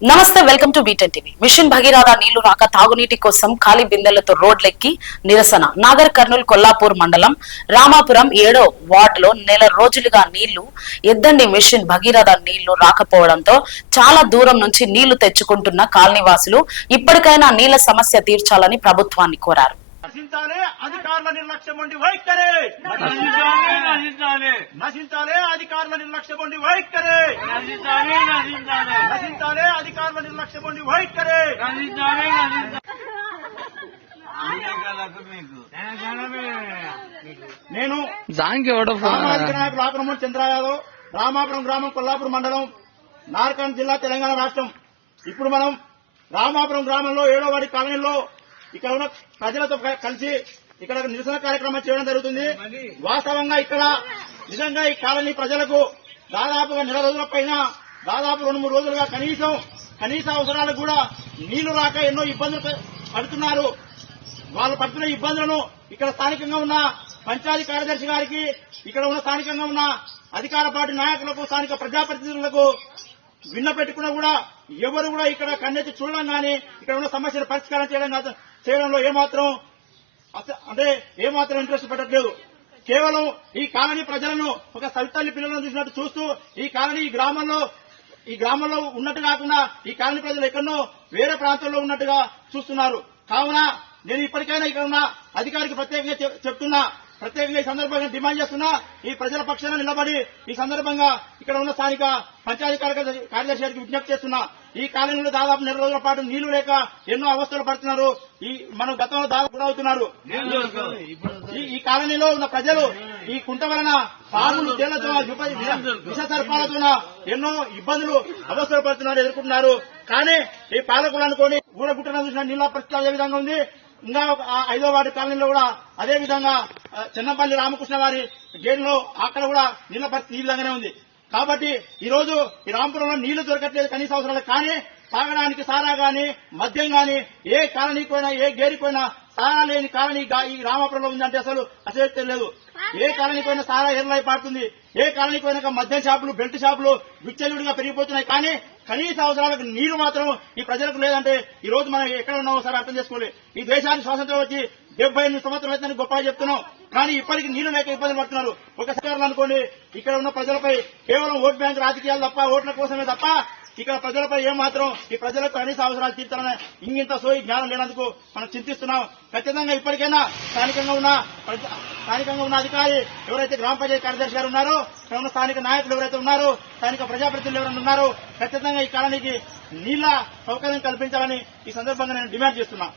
నమస్తే welcome to బీటెన్ TV mission Bhagiratha నీళ్ళు రాక తాగునీటి కోసం ఖాళీ బిందెలతో రోడ్లెక్కి నిరసన. నాగర్ కర్నూలు కొల్లాపూర్ మండలం రామాపురం ఏడో వార్డులో నెల రోజులుగా నీళ్ళు ఎద్దండి మిషన్ భగీరథ నీళ్ళు రాకపోవడంతో చాలా దూరం నుంచి నీళ్ళు తెచ్చుకుంటున్న కాలనీవాసులు ఇప్పటికైనా నీళ్ళ సమస్య తీర్చాలని ప్రభుత్వాన్ని కోరారు. అధికారుల నిర్లక్ష్యం ఉండి వైఖరి! నశించాలి నశించాలి. అధికారుల నిర్లక్ష్యం ఉండి వైఖరి! నశించాలి అధికారుల నిర్లక్ష్యం ఉండి వైఖరి! నేను సామాజిక నాయకులు ఆక్రమణ చంద్ర యాదవ్ రామాపురం గ్రామం కొల్లాపురం మండలం నార్కాన్ జిల్లా తెలంగాణ రాష్ట్రం. ఇప్పుడు మనం రామాపురం గ్రామంలో ఏడో వాడి కాలనీలో ఇక్కడ ఉన్న ప్రజలతో కలిసి ఇక్కడ నిరసన కార్యక్రమం చేయడం జరుగుతుంది. వాస్తవంగా ఇక్కడ నిజంగా ఈ కాలనీ ప్రజలకు దాదాపుగా నెల రోజుల పైన దాదాపు రెండు మూడు రోజులుగా కనీసం కనీస అవసరాలకు కూడా నీళ్ళు రాక ఎన్నో ఇబ్బందులు పడుతున్నారు. వాళ్ళు పడుతున్న ఇబ్బందులను ఇక్కడ స్థానికంగా ఉన్న పంచాయతీ కార్యదర్శి గారికి ఇక్కడ ఉన్న స్థానికంగా ఉన్న అధికార పార్టీ నాయకులకు స్థానిక ప్రజాప్రతినిధులకు విన్న పెట్టుకున్నా కూడా ఎవరు కూడా ఇక్కడ కన్నెత్తి చూడడం కానీ ఇక్కడ ఉన్న సమస్యలు పరిష్కారం చేయడం చేయడంలో ఏమాత్రం అంటే ఏమాత్రం ఇంట్రెస్ట్ పెట్టట్లేదు. కేవలం ఈ కాలనీ ప్రజలను ఒక సవితల్లి పిల్లలను చూసినట్టు చూస్తూ ఈ కాలనీ ఈ గ్రామంలో ఈ గ్రామంలో ఉన్నట్టు కాకుండా ఈ కాలనీ ప్రజలు ఎక్కడో వేరే ప్రాంతంలో ఉన్నట్టుగా చూస్తున్నారు. కావున నేను ఇప్పటికైనా ఇక్కడ ఉన్న అధికారికి ప్రత్యేకంగా చెప్తున్నా. ప్రత్యేకంగా ఈ సందర్భంగా డిమాండ్ చేస్తున్నా ఈ ప్రజల పక్షాన నిలబడి ఈ సందర్భంగా ఇక్కడ ఉన్న స్థానిక పంచాయతీ కార్యదర్శి గారికి విజ్ఞప్తి చేస్తున్నా. ఈ కాలనీలో దాదాపు నెల రోజుల పాటు నీళ్ళు లేక ఎన్నో అవస్థలు పడుతున్నారు. ఈ మనం గతంలో దాదాపు గురవుతున్నారు ఈ కాలనీలో ఉన్న ప్రజలు ఈ కుంట వలన పాములు తేళ్ళతో విష సర్పాలతో ఎన్నో ఇబ్బందులు అవస్థలు పడుతున్నారు ఎదుర్కొంటున్నారు. కానీ ఈ పాలకులు అనుకోని ఊరగుట్టన చూసిన నీళ్ళ పరిస్థితి అదే విధంగా ఉంది. ఇంకా ఐదో వాటి కాలనీలో కూడా అదే విధంగా చిన్నపల్లి రామకృష్ణ వారి జైలులో అక్కడ కూడా నీళ్ళ పరిస్థితి ఈ ఉంది. కాబట్టి ఈ రోజు ఈ రాంపురంలో నీళ్ళు దొరకట్లేదు కనీస అవసరాలు. కానీ తాగడానికి సారా గాని మద్యం గాని ఏ కాలనీకి పోయినా ఏ గేరికి పోయినా సారా లేని కాలనీ ఈ రామాపురంలో ఉందంటే అసలు అసలు లేదు ఏ కాలనీకి పోయినా సారా ఎర్లై పాడుతుంది ఏ కాలనీకి పోయినా మద్యం షాపులు బెల్ట్ షాపులు విచ్చలుడిగా పెరిగిపోతున్నాయి. కానీ కనీస అవసరాలకు నీరు మాత్రం ఈ ప్రజలకు లేదంటే ఈ రోజు మనం ఎక్కడ ఉన్నామో సరే అర్థం చేసుకోవాలి. ఈ దేశానికి స్వాతంత్రం వచ్చి డెబ్బై ఎనిమిది సంవత్సరం అయితే గొప్పగా చెప్తున్నాం. కానీ ఇప్పటికి నీళ్ళు లేక ఇబ్బందులు పడుతున్నారు. ఒక సర్కారులు అనుకోండి ఇక్కడ ఉన్న ప్రజలపై కేవలం ఓట్ బ్యాంక్ రాజకీయాలు తప్ప ఓట్ల కోసమే తప్ప ఇక్కడ ప్రజలపై ఏమాత్రం ఈ ప్రజలకు కనీస అవసరాలు తీర్చాలనే ఇంగింత సోయి జ్ఞానం లేనందుకు మనం చింతిస్తున్నాం. ఖచ్చితంగా ఇప్పటికైనా స్థానికంగా ఉన్న స్థానికంగా ఉన్న అధికారి ఎవరైతే గ్రామ పంచాయతీ కార్యదర్శి గారు ఉన్నారో ఇక్కడ ఉన్న స్థానిక నాయకులు ఎవరైతే ఉన్నారో స్థానిక ప్రజాప్రతినిధులు ఎవరైనా ఉన్నారో ఖచ్చితంగా ఈ కాలనీకి నీళ్ళ సౌకర్యం కల్పించాలని ఈ సందర్భంగా నేను డిమాండ్ చేస్తున్నా.